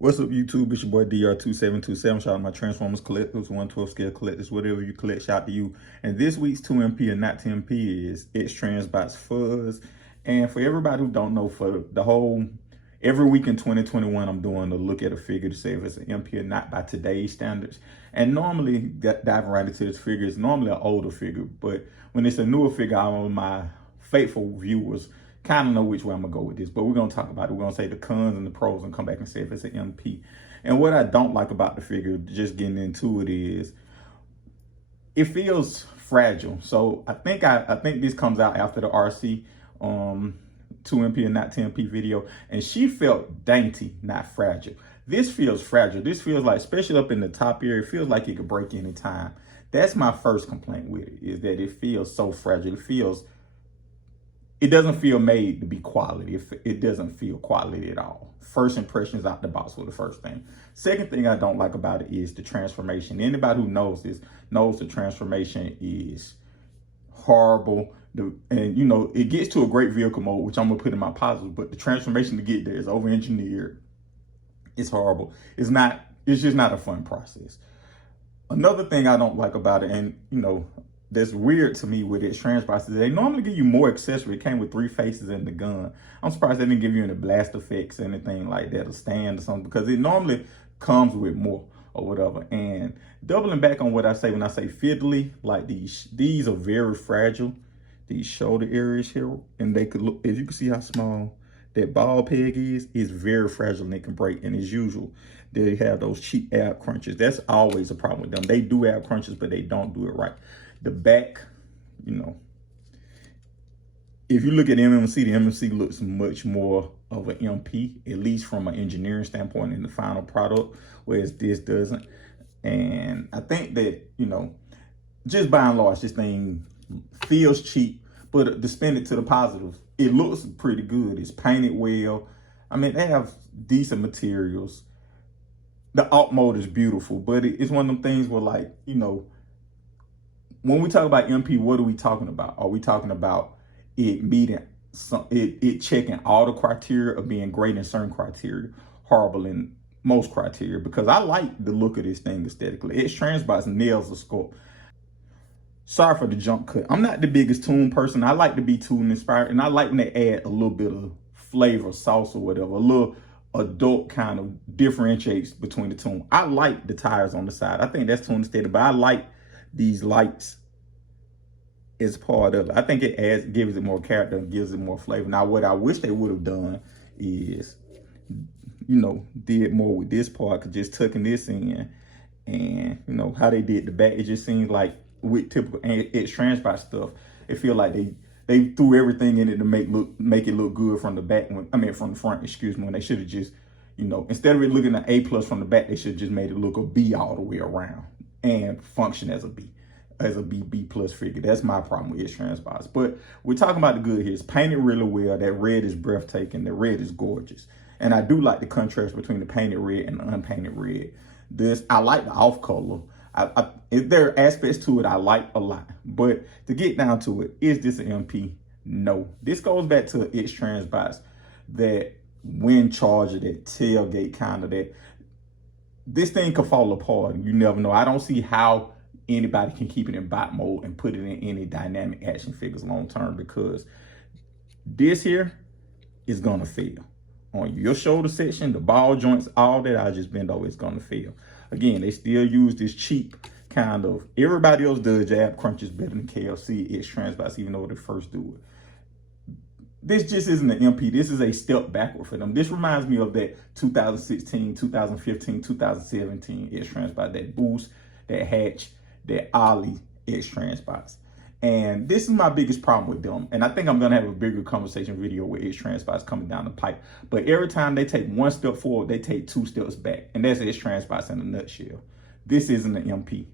What's up, YouTube? It's your boy DR2727. Shout out to my Transformers collectors, 112 scale collectors, whatever you collect, shout out to you. And this week's 2MP and not 10P is X-transbots Fuzz. And for everybody who don't know, for the whole, every week in 2021, I'm doing a look at a figure to say if it's an MP or not by today's standards. And normally, diving right into this figure, it's normally an older figure. But when it's a newer figure, all of my faithful viewers kind of know which way I'm gonna go with this, but we're gonna talk about it. We're gonna say the cons and the pros and come back and say if it's an MP. And what I don't like about the figure, just getting into it, is it feels fragile. So I think this comes out after the RC 2MP and not 10P video, and she felt dainty, not fragile. This feels fragile. This feels like, especially up in the top area, it feels like it could break any time. That's my first complaint with it, is that it feels so fragile. It doesn't feel made to be quality. It doesn't feel quality at all. First impressions out the box were the first thing. Second thing I don't like about it is the transformation. Anybody who knows this knows the transformation is horrible. And you know, it gets to a great vehicle mode, which I'm gonna put in my positives, but the transformation to get there is over-engineered. It's horrible. It's just not a fun process. Another thing I don't like about it, and you know, that's weird to me with X-transbots, they normally give you more accessory. It came with 3 faces and the gun. I'm surprised they didn't give you any blast effects or anything like that, a stand or something, because it normally comes with more or whatever. And doubling back on what I say when I say fiddly, like these are very fragile. These shoulder areas here, and they could look, as you can see how small that ball peg is very fragile and it can break. And as usual, they have those cheap ab crunches. That's always a problem with them. They do ab crunches, but they don't do it right. The back, you know, if you look at MMC, the MMC looks much more of an MP, at least from an engineering standpoint in the final product, whereas this doesn't. And I think that, you know, just by and large, this thing feels cheap, but to spin it to the positive, it looks pretty good. It's painted well. I mean, they have decent materials. The alt mode is beautiful, but it's one of them things where, like, you know, when we talk about MP, what are we talking about? Are we talking about it meeting it checking all the criteria of being great in certain criteria, horrible in most criteria? Because I like the look of this thing aesthetically. X-transbots nails the sculpt. Sorry for the jump cut. I'm not the biggest tune person. I like to be tune inspired, and I like when they add a little bit of flavor, sauce or whatever, a little adult kind of differentiates between the tune. I like the tires on the side. I think that's tune aesthetic, but I like these lights is part of it. I think it gives it more character and gives it more flavor. Now, what I wish they would have done is, you know, did more with this part, cause just tucking this in, and you know how they did the back. It just seems like with typical X-transbot stuff, it feel like they threw everything in it to make it look good from the back. From the front. Excuse me. When they should have just, you know, instead of it looking at A+ from the back, they should have just made it look a B all the way around and function as a B plus figure. That's my problem with X-transbots. But we're talking about the good here. It's painted really well. That red is breathtaking. The red is gorgeous. And I do like the contrast between the painted red and the unpainted red. I like the off color. There are aspects to it I like a lot. But to get down to it, is this an MP? No. This goes back to X-transbots, that wind charger, that tailgate kind of, that this thing could fall apart. You never know. I don't see how anybody can keep it in bot mode and put it in any dynamic action figures long term, because this here is gonna fail. On your shoulder section, the ball joints, all that I just bent over, it's gonna fail. Again, they still use this cheap kind of, everybody else does jab crunches better than KLC X-transbots, even though they first do it. This just isn't an MP. This is a step backward for them. This reminds me of that 2016, 2015, 2017 X-transbot, that boost, that hatch, that ollie X-transbots. And this is my biggest problem with them. And I think I'm going to have a bigger conversation video with X-transbots coming down the pipe. But every time they take 1 step forward, they take 2 steps back. And that's X-transbots in a nutshell. This isn't an MP.